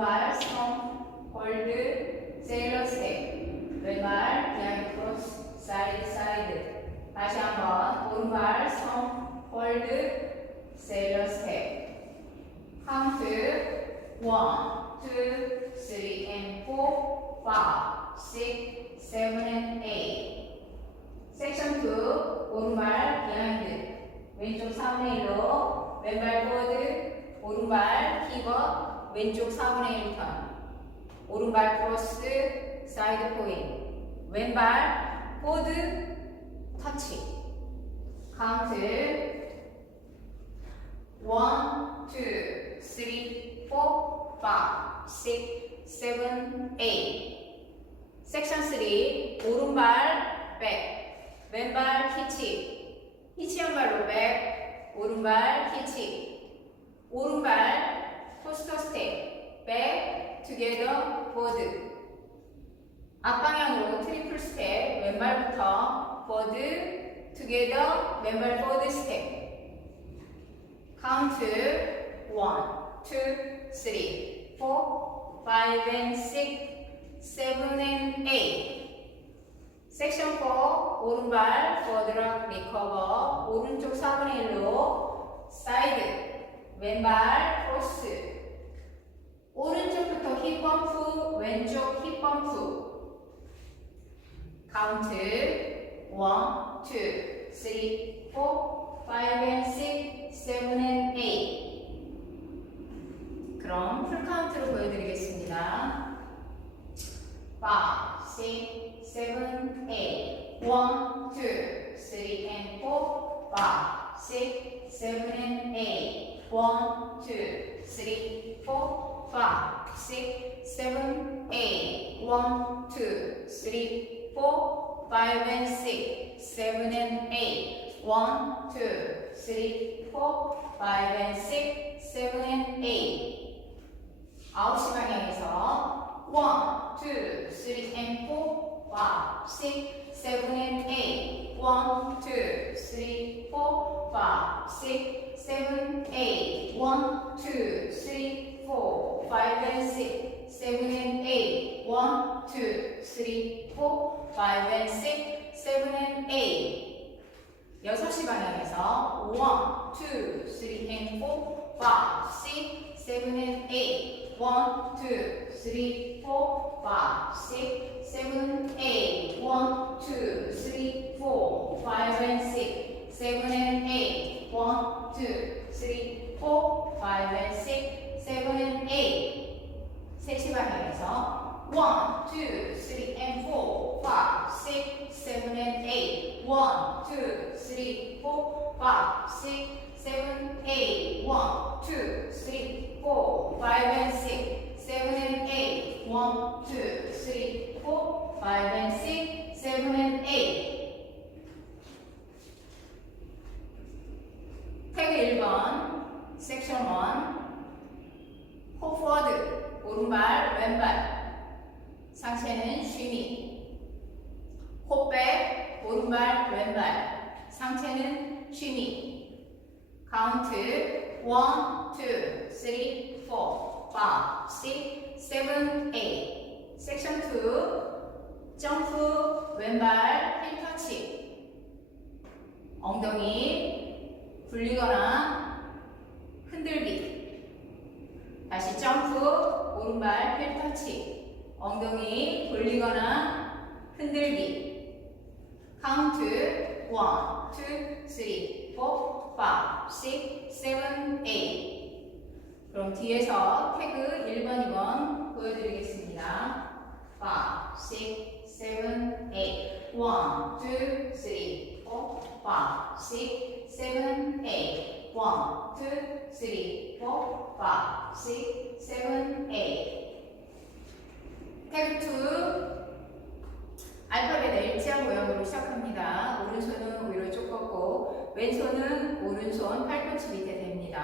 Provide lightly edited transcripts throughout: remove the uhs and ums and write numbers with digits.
오른발 스톰, 홀드, 세일러 스텝. 왼발 비하인드 크로스, 사이드 사이드. 다시 한번 오른발 스톰, 홀드, 세일러 스텝. 카운트 1, 2, 3 and 4, 5, 6, 7 and 8. 섹션 2 오른발 비하인드 왼쪽 4분의 1로 왼발 포워드 오른발 힙업 왼쪽 4분의 1턴 오른발 크로스 사이드 포인 왼발 포워드 터치 카운트 1, 2, 3, 4, 5, 6, 7, 8 섹션 3 오른발 백 왼발 히치 히치한 발로 백 오른발 히치 오른발 포스터 스텝 백 투게더 포드 앞방향으로 트리플 스텝 왼발부터 포드 투게더 왼발 포드 스텝 카운트 1, 2, 3, 4, 5 and 6, 7 and 8 섹션 4 오른발 포드락 리커버 오른쪽 4분의 1로 사이드 왼발 크로스 오른쪽부터 힙 범프 왼쪽 힙 범프 카운트 1, 2, 3, 4, 5 and 6, 7 and 8 그럼 풀 카운트로 보여드리겠습니다. 5, 6, 7, 8 1, 2, 3 and 4 5, 6, 7 and 8 1, 2, 3, 4, 5, 6, 7, 8 1, 2, 3, 4, 5 and 6, 7 and 8 1, 2, 3, 4, 5 and 6, 7 and 8 9시 방향에서 1, 2, 3 and 4 5, 6, 7 and 8 1, 2, 3, 4, 5, 6, 7, 8 1, 2, 3, 4, 5 and 6, 7 and 8 1, 2, 3, 4, 5 and 6, 7 and 8 6시 방향에서 1, 2, 3 and 4 5, 6, 7 and 8 1, 2, 3, 4, 5, 6, 7, 8 1, 2, 3, 4, 5 and 6, 7 and 8 1, 2, 3, 4, 5 and 6, 7 and 8 3시 방향에서 1, 2, 3 and 4, 5, 6, 7 and 8 1, 2, 3, 4, 5, 6, 7, 8 1, 2, 3, 4, 5 and 6, 7 and 8 1, 2, 3, 4, 5 and 6, 7 and 8 태그 1번 섹션 1 홉포워드 오른발 왼발 상체는 쉬미 홉백 오른발 왼발 상체는 쉬미 카운트 1, 2, 3, 4, 5, 6, 7, 8 섹션 2 점프 왼발 힙 터치 엉덩이 굴리거나 흔들기 다시 점프 오른발 힙 터치 엉덩이 굴리거나 흔들기 카운트 1, 2, 3, 4, 5, 6, 7, 8 그럼 뒤에서 태그 1번, 2번 보여드리겠습니다. 5, 6, 7, 8 1, 2, 3, 4, 5, 6, 7, 8 1, 2, 3, 4, 5, 6, 7, 8 태그 2 알파벳 L자 모양으로 시작합니다. 오른손은 위로 쭉 뻗고 왼손은 오른손 팔꿈치 밑에 댑니다.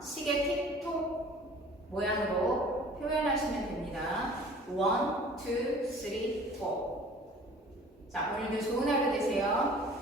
시계 틱톡 모양으로 표현하시면 됩니다. 1, 2, 3, 4 자, 오늘도 좋은 하루 되세요.